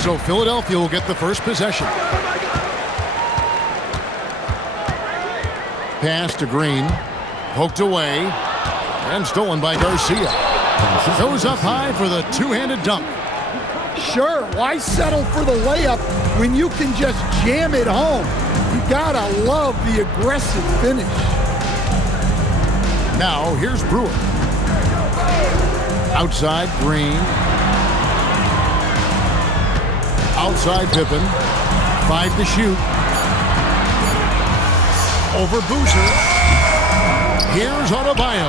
So Philadelphia will get the first possession. Pass to Green. Poked away. And stolen by Garcia. Goes up high for the two-handed dunk. Sure, why settle for the layup when you can just jam it home? You gotta love the aggressive finish. Now, here's Brewer. Outside, Green. Outside, Pippen. 5 to shoot. Over Boozer. Here's Adebayo.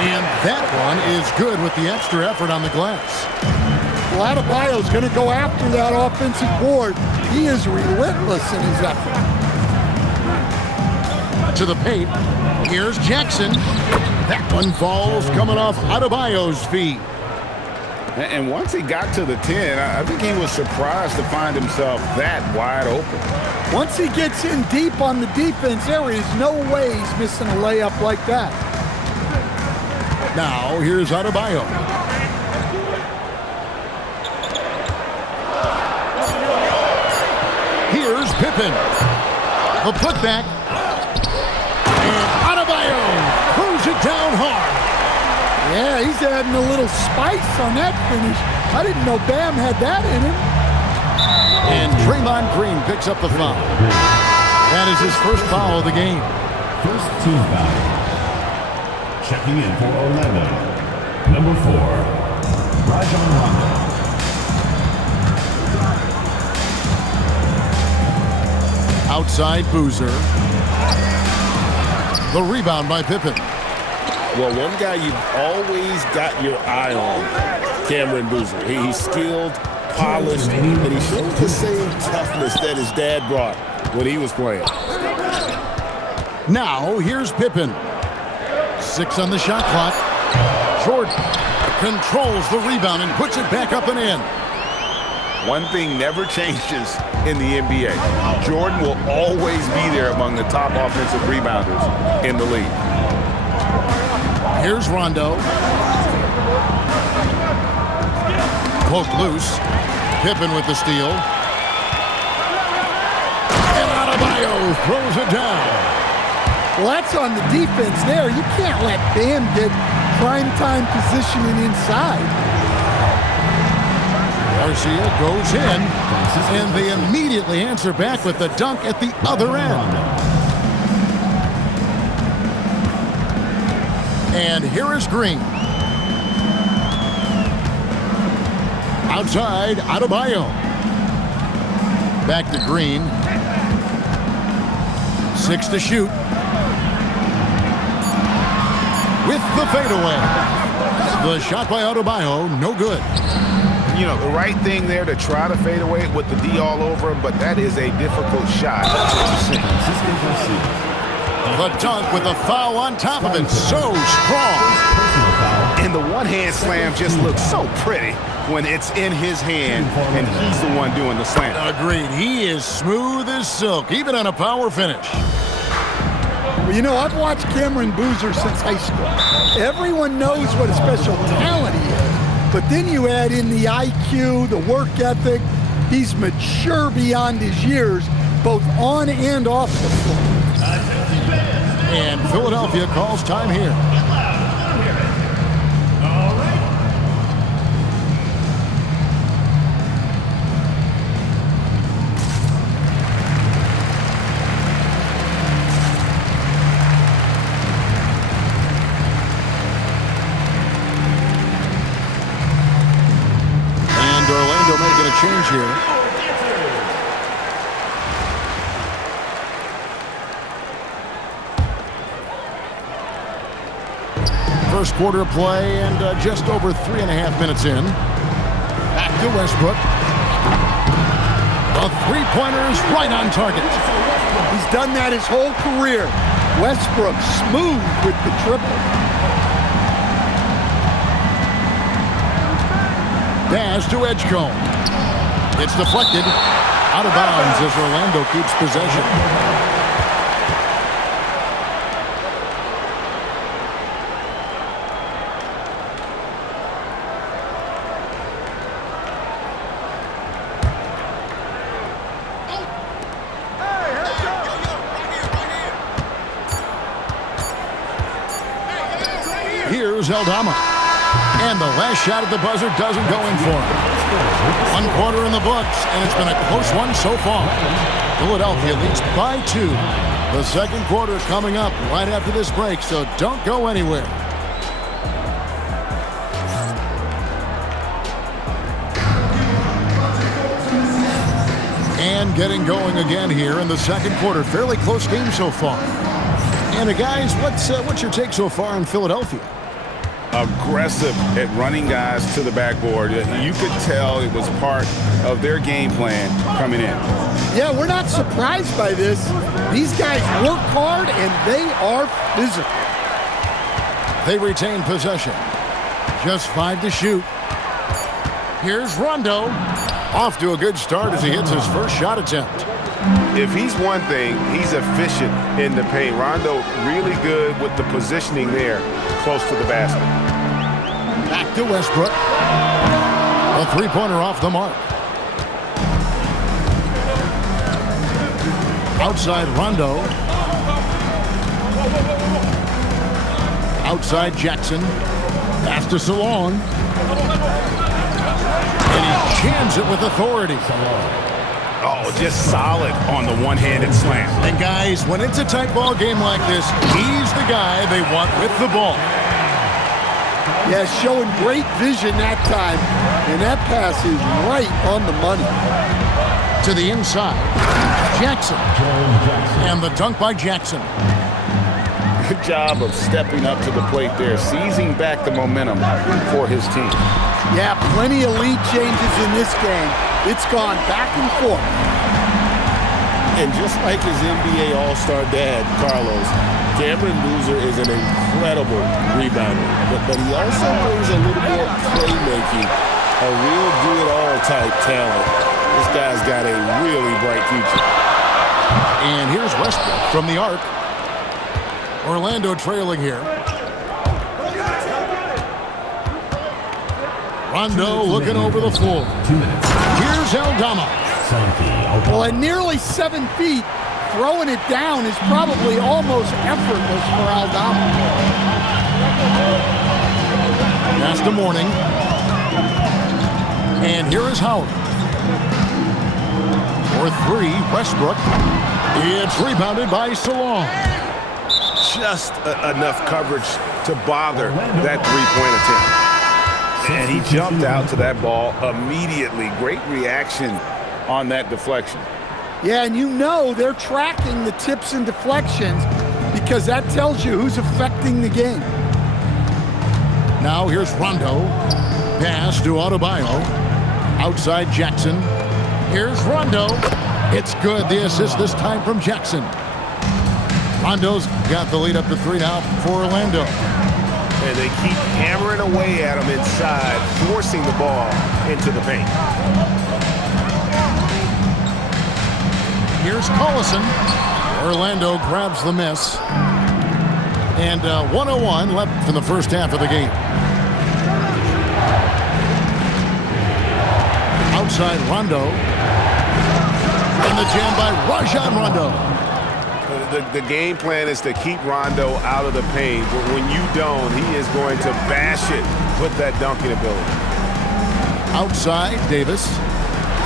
And that one is good with the extra effort on the glass. Well, Adebayo's going to go after that offensive board. He is relentless in his effort. To the paint. Here's Jackson. That one falls coming off Adebayo's feet. And once he got to the 10, I think he was surprised to find himself that wide open. Once he gets in deep on the defense, there is no way he's missing a layup like that. Now, here's Adebayo. Here's Pippen. The putback. And Adebayo throws it down hard. Yeah, he's adding a little spice on that finish. I didn't know Bam had that in him. And Draymond Green picks up the foul. That is his first foul of the game. First team foul. Checking in for Orlando, number 4, Rajon Rondo. Outside Boozer. The rebound by Pippen. Well, one guy you've always got your eye on, Cameron Boozer. He's skilled, polished, and he shows the same toughness that his dad brought when he was playing. Now, here's Pippen. 6 on the shot clock. Jordan controls the rebound and puts it back up and in. One thing never changes in the NBA. Jordan will always be there among the top offensive rebounders in the league. Here's Rondo. Poked loose. Pippen with the steal. And Adebayo throws it down. Well, that's on the defense there. You can't let Bam get primetime positioning inside. Garcia goes in, and they immediately answer back with the dunk at the other end. And here is Green. Outside, Adebayo. Back to Green. 6 to shoot. With the fadeaway. The shot by Adebayo, no good. You know, the right thing there to try to fade away with the D all over him, but that is a difficult shot. The dunk with a foul on top of it, so strong. And the one-hand slam just looks so pretty when it's in his hand and he's the one doing the slam. Agreed, he is smooth as silk, even on a power finish. Well, you know, I've watched Cameron Boozer since high school. Everyone knows what a special talent he is, but then you add in the IQ, the work ethic. He's mature beyond his years, both on and off the floor. And Philadelphia calls time here. And Orlando making a change here. First quarter of play and just over 3.5 minutes in. Back to Westbrook. The three-pointers right on target. He's done that his whole career. Westbrook smooth with the triple. Pass to Edgecombe. It's deflected. Out of bounds as Orlando keeps possession. Aldama. And the last shot at the buzzer doesn't go in for him. 1 quarter in the books, and it's been a close one so far. Philadelphia leads by 2. The second quarter coming up right after this break, so don't go anywhere. And getting going again here in the second quarter. Fairly close game so far. And guys, what's your take so far in Philadelphia? Aggressive at running guys to the backboard. You could tell it was part of their game plan coming in. Yeah, we're not surprised by this. These guys work hard and they are physical. They retain possession. Just 5 to shoot. Here's Rondo. Off to a good start as he hits his first shot attempt. If he's one thing, he's efficient in the paint. Rondo really good with the positioning there close to the basket. Back to Westbrook. A three-pointer off the mark. Outside Rondo. Outside Jackson. Pass to Salon. And he jams it with authority. Oh, just solid on the one-handed slam. And guys, when it's a tight ball game like this, he's the guy they want with the ball. Yeah, showing great vision that time. And that pass is right on the money. To the inside. Jackson. And the dunk by Jackson. Good job of stepping up to the plate there, seizing back the momentum for his team. Yeah, plenty of lead changes in this game. It's gone back and forth. And just like his NBA All-Star dad, Carlos, Cameron Boozer is an incredible rebounder. But he also brings a little more playmaking, a real do-it-all type talent. This guy's got a really bright future. And here's Westbrook from the arc. Orlando trailing here. Rondo looking over the floor. 2 minutes. Here's Aldama. Well, at nearly 7 feet, throwing it down is probably almost effortless for Aldama. Pass to Mourning. And here is Howard. For 3, Westbrook. It's rebounded by Salon. Just enough coverage to bother that three-point attempt. And he jumped out to that ball immediately. Great reaction on that deflection. Yeah, and you know they're tracking the tips and deflections because that tells you who's affecting the game. Now here's Rondo. Pass to Adebayo. Outside Jackson. Here's Rondo. It's good. The assist this time from Jackson. Rondo's got the lead up to 3 now for Orlando. And they keep hammering away at him inside, forcing the ball into the paint. Here's Collison. Orlando grabs the miss. And 1:01 left in the first half of the game. Outside Rondo. And the jam by Rajon Rondo. The game plan is to keep Rondo out of the paint, but when you don't, he is going to bash it with that dunking ability. Outside Davis.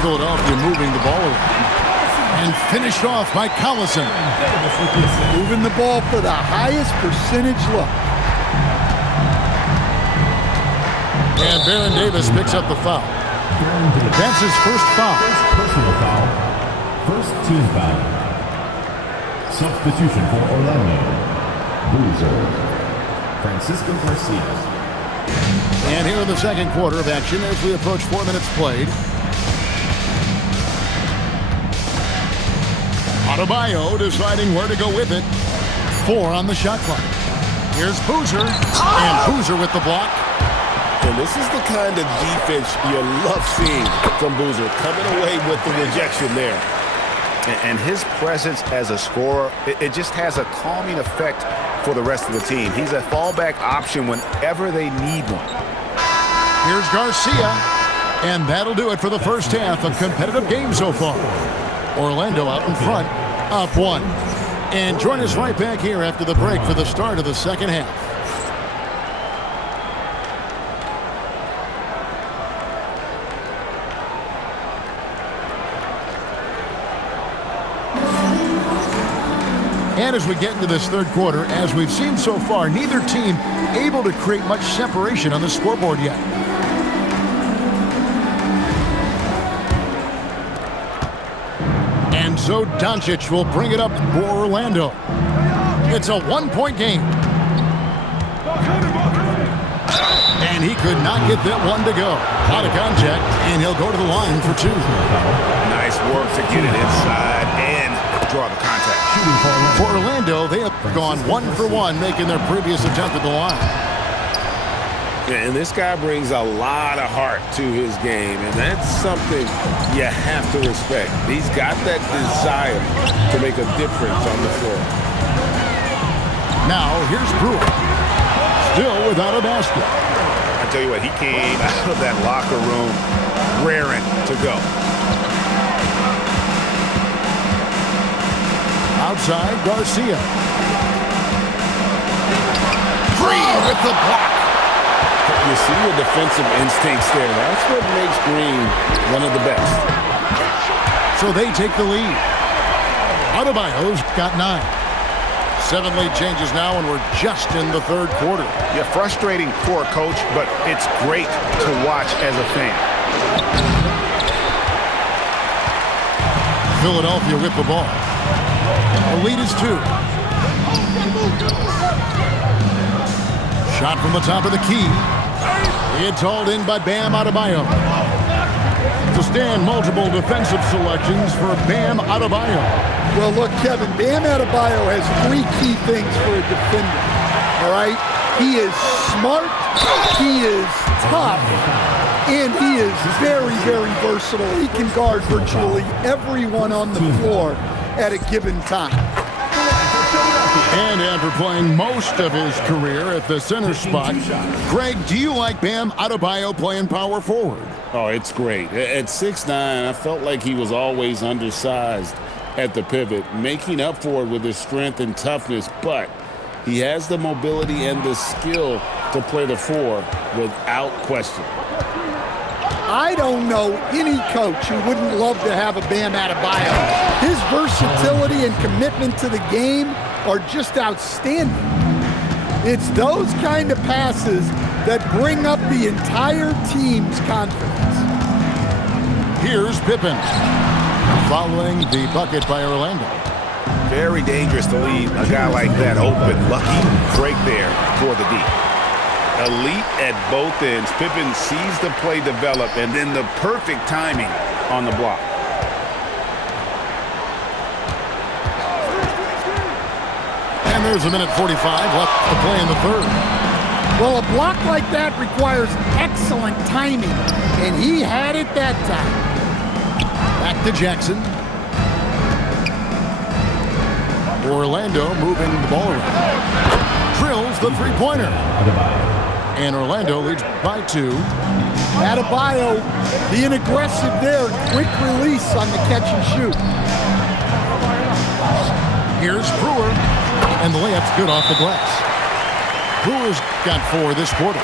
Philadelphia moving the ball around. And finished off by Collison. Moving the ball for the highest percentage look. And Baron Davis picks up the foul. That's his first foul. Personal foul. First team foul. Substitution for Orlando. Boozer. Francisco Garcia. And here in the second quarter of action as we approach 4 minutes played. Adebayo deciding where to go with it. 4 on the shot clock. Here's Boozer. And Boozer with the block. And this is the kind of defense you love seeing from Boozer, coming away with the rejection there. And his presence as a scorer, it just has a calming effect for the rest of the team. He's a fallback option whenever they need one. Here's Garcia. And that'll do it for the first half. A competitive game so far. Orlando out in front, up 1. And join us right back here after the break for the start of the second half. And as we get into this third quarter, as we've seen so far, neither team able to create much separation on the scoreboard yet. And so Doncic will bring it up for Orlando. It's a one-point game. And he could not get that one to go. Out of contact, and he'll go to the line for two. Nice work to get it inside and draw the contact. For Orlando, they have gone 1 for 1, making their previous attempt at the line. And this guy brings a lot of heart to his game, and that's something you have to respect. He's got that desire to make a difference on the floor. Now, here's Brewer. Still without a basket. I tell you what, he came out of that locker room raring to go. Outside, Garcia. Green with the block. You see the defensive instincts there. That's what makes Green one of the best. So they take the lead. Adebayo's got 9. 7 late changes now, and we're just in the third quarter. Yeah, frustrating for a coach, but it's great to watch as a fan. Philadelphia with the ball. The lead is 2. Shot from the top of the key. It's hauled in by Bam Adebayo. To stand multiple defensive selections for Bam Adebayo. Well, look, Kevin, Bam Adebayo has 3 key things for a defender, all right? He is smart, he is tough, and he is very, very versatile. He can guard virtually everyone on the floor at a given time. And after playing most of his career at the center spot, Greg, do you like Bam Adebayo playing power forward? Oh, it's great. At 6'9", I felt like he was always undersized at the pivot, making up for it with his strength and toughness, but he has the mobility and the skill to play the 4 without question. I don't know any coach who wouldn't love to have a Bam Adebayo. His versatility and commitment to the game are just outstanding. It's those kind of passes that bring up the entire team's confidence. Here's Pippen, following the bucket by Orlando. Very dangerous to leave a guy like that open. Lucky break there for the D. Elite at both ends. Pippen sees the play develop, and then the perfect timing on the block. And there's a minute 45 left to play in the third. Well, a block like that requires excellent timing, and he had it that time. Back to Jackson. Orlando moving the ball around. Drills the three-pointer. And Orlando leads by 2. Adebayo being aggressive there. Quick release on the catch and shoot. Here's Brewer. And the layup's good off the glass. Brewer's got 4 this quarter.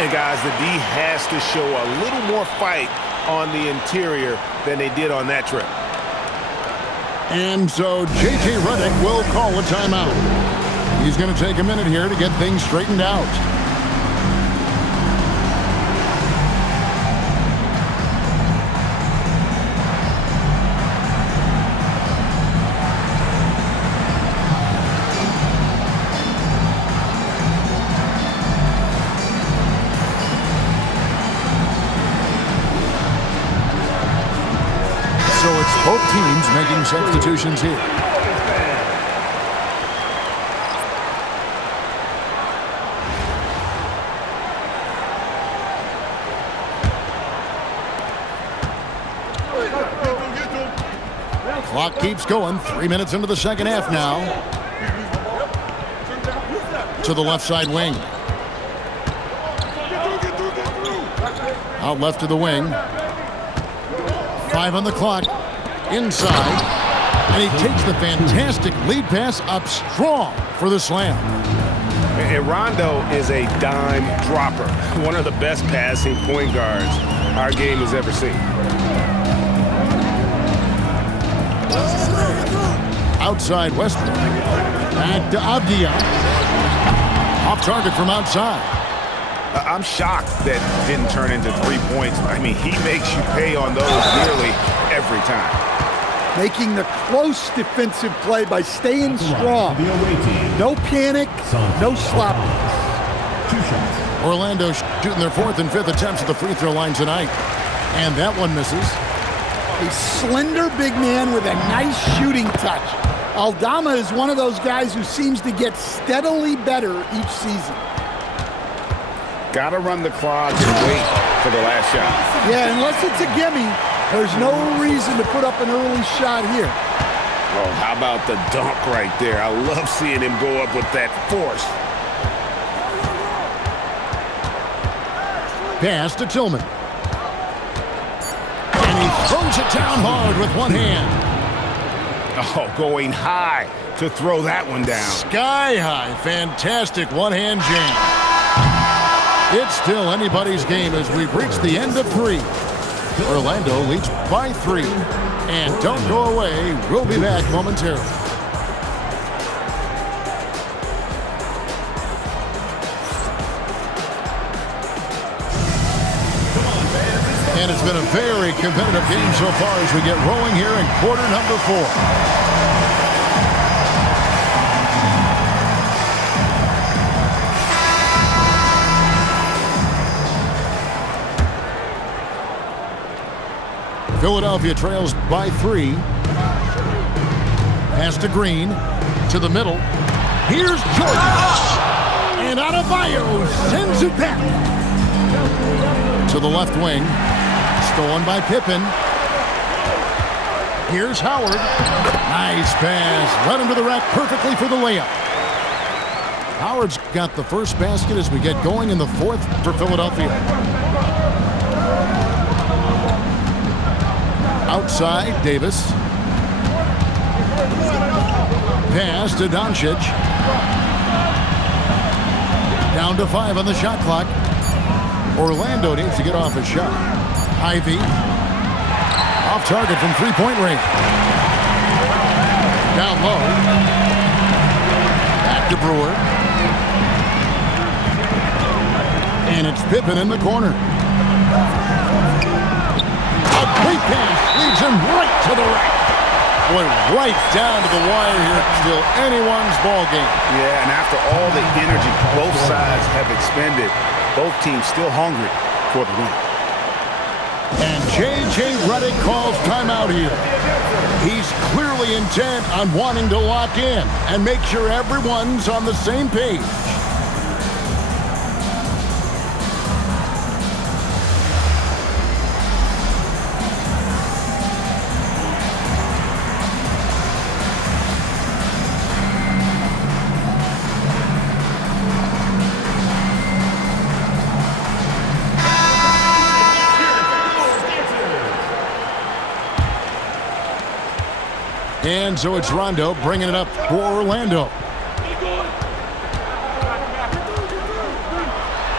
And guys, the D has to show a little more fight on the interior than they did on that trip. And so J.J. Redick will call a timeout. He's going to take a minute here to get things straightened out. So it's both teams making substitutions here. Clock keeps going. 3 minutes into the second half now. To the left side wing. Out left to the wing. 5 on the clock. Inside. And he takes the fantastic lead pass up strong for the slam. And Rondo is a dime dropper. One of the best passing point guards our game has ever seen. Outside Westbrook. Back to Avdia. Off target from outside. I'm shocked that didn't turn into 3 points. I mean, he makes you pay on those nearly every time. Making the close defensive play by staying strong. No panic, no sloppiness. 2 shots. Orlando shooting their 4th and 5th attempts at the free throw line tonight. And that one misses. A slender big man with a nice shooting touch. Aldama is one of those guys who seems to get steadily better each season. Got to run the clock and wait for the last shot. Yeah, unless it's a gimme, there's no reason to put up an early shot here. Well, how about the dunk right there? I love seeing him go up with that force. Pass to Tillman. And he throws it down hard with one hand. Oh, going high to throw that one down. Sky high. Fantastic one-hand jam. It's still anybody's game as we've reached the end of 3. Orlando leads by 3. And don't go away. We'll be back momentarily. And it's been a very competitive game so far as we get rolling here in quarter number 4. Philadelphia trails by 3. Pass to Green. To the middle. Here's Jordan. And Adebayo sends it back. To the left wing. Stolen by Pippen. Here's Howard. Nice pass. Led him to the rack perfectly for the layup. Howard's got the first basket as we get going in the 4th for Philadelphia. Outside, Davis. Pass to Doncic. Down to 5 on the shot clock. Orlando needs to get off a shot. Ivy. Off target from three-point range. Down low. Back to Brewer. And it's Pippen in the corner. A great pass leads him right to the rack. Boy, right down to the wire here. Still anyone's ball game. Yeah, and after all the energy both sides have expended, both teams still hungry for the win. And J.J. Redick calls timeout here. He's clearly intent on wanting to lock in and make sure everyone's on the same page. And so it's Rondo bringing it up for Orlando.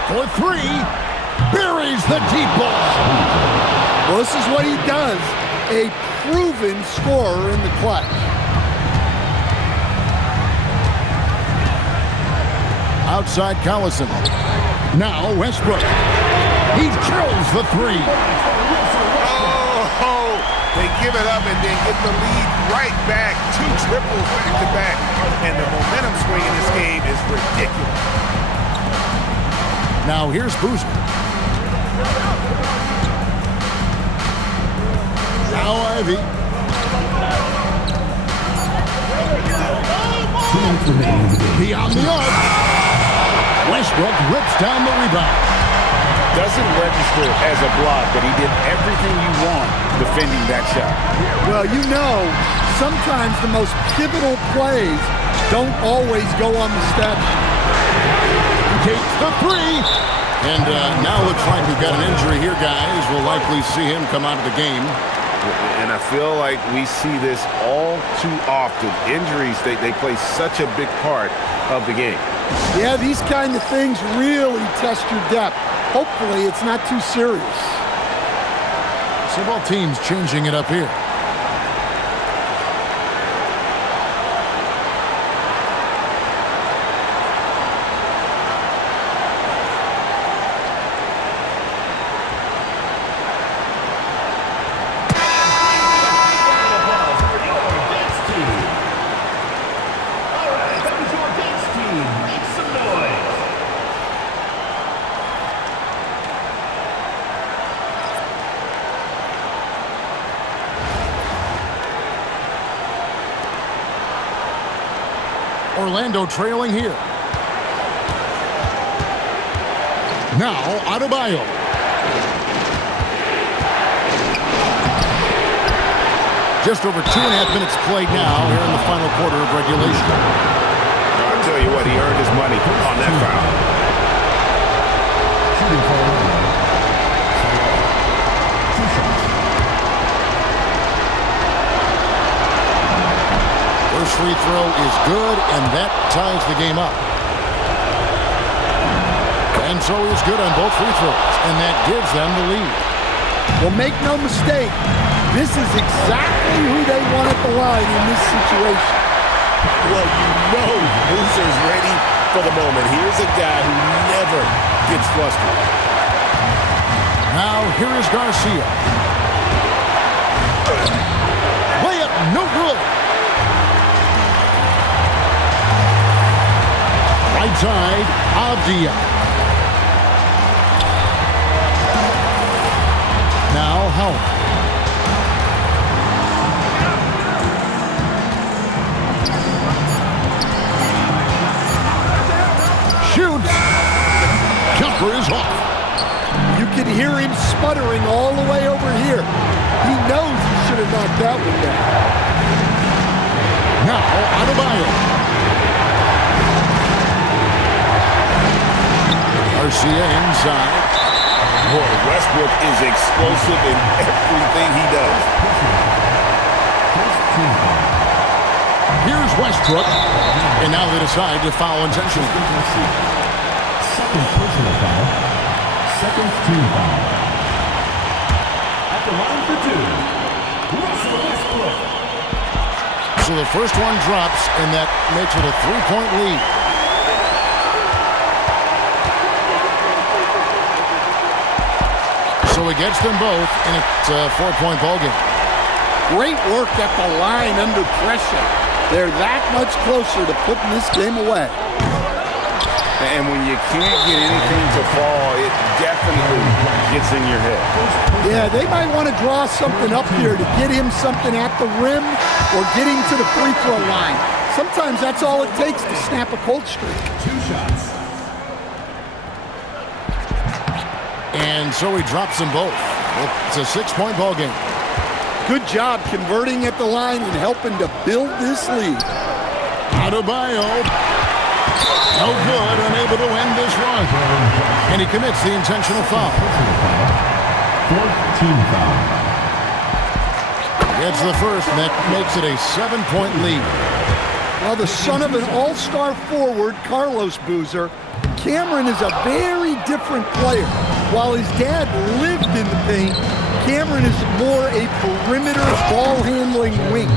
For 3, buries the deep ball. Well, this is what he does. A proven scorer in the clutch. Outside Collison. Now Westbrook. He drills the 3. They give it up and then get the lead right back. 2 triples back-to-back. And the momentum swing in this game is ridiculous. Now here's Boozer. Now Ivy. Beyond the arc. Westbrook rips down the rebound. Doesn't register as a block, but he did everything you want defending that shot. Well, you know, sometimes the most pivotal plays don't always go on the steps. Takes the 3. And now looks like we've got an injury here, guys. We'll likely see him come out of the game. And I feel like we see this all too often. Injuries, they play such a big part of the game. Yeah, these kind of things really test your depth. Hopefully, it's not too serious. So both teams changing it up here. Orlando trailing here. Now, Adebayo. Just over 2.5 minutes played now here in the final quarter of regulation. I'll tell you what, he earned his money on that foul. Shooting for Orlando. Two shots. First free throw is good, and that ties the game up. And so he's good on both free throws, and that gives them the lead. Well, make no mistake, this is exactly who they want at the line in this situation. Well, you know Boozer's ready for the moment. Here's a guy who never gets flustered. Now, here is Garcia. Layup, no good. Right side, Avdia. Now, Howard. Shoots. Jumper is off. You can hear him sputtering all the way over here. He knows he should have knocked that one down. Now, Adebayo. Garcia inside. Boy, Westbrook is explosive in everything he does. Here's Westbrook. And now they decide to foul intentionally. Second personal foul. Second team foul. At the line for two, Russell Westbrook. So the first one drops, and that makes it a 3-point lead. So he gets them both, and it's a 4-point ballgame. Great work at the line under pressure. They're that much closer to putting this game away. And when you can't get anything to fall, it definitely gets in your head. Yeah, they might want to draw something up here to get him something at the rim or get him to the free throw line. Sometimes that's all it takes to snap a cold streak. Two shots. And so he drops them both. It's a 6-point ball game. Good job converting at the line and helping to build this lead. Adebayo. No good, unable to end this run. And he commits the intentional foul. Fourth team foul. Gets the first, and that makes it a 7-point lead. Well, the son of an all-star forward, Carlos Boozer, Cameron is a very different player. While his dad lived in the paint, Cameron is more a perimeter ball-handling wing.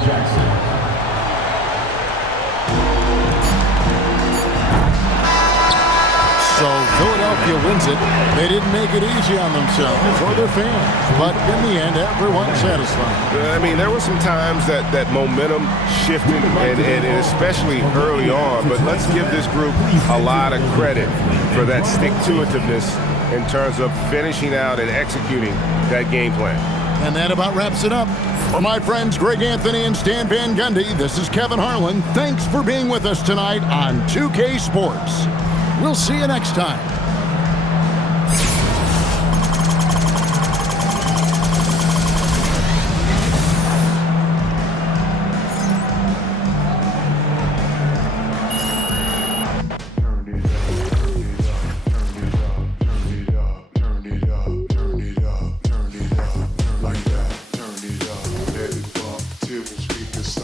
So Philadelphia wins it. They didn't make it easy on themselves or their fans, but in the end, everyone's satisfied. I mean, there were some times that momentum shifted, and especially early on, but let's give this group a lot of credit for that stick-to-itiveness in terms of finishing out and executing that game plan. And that about wraps it up. For my friends Greg Anthony and Stan Van Gundy, this is Kevin Harlan. Thanks for being with us tonight on 2K Sports. We'll see you next time.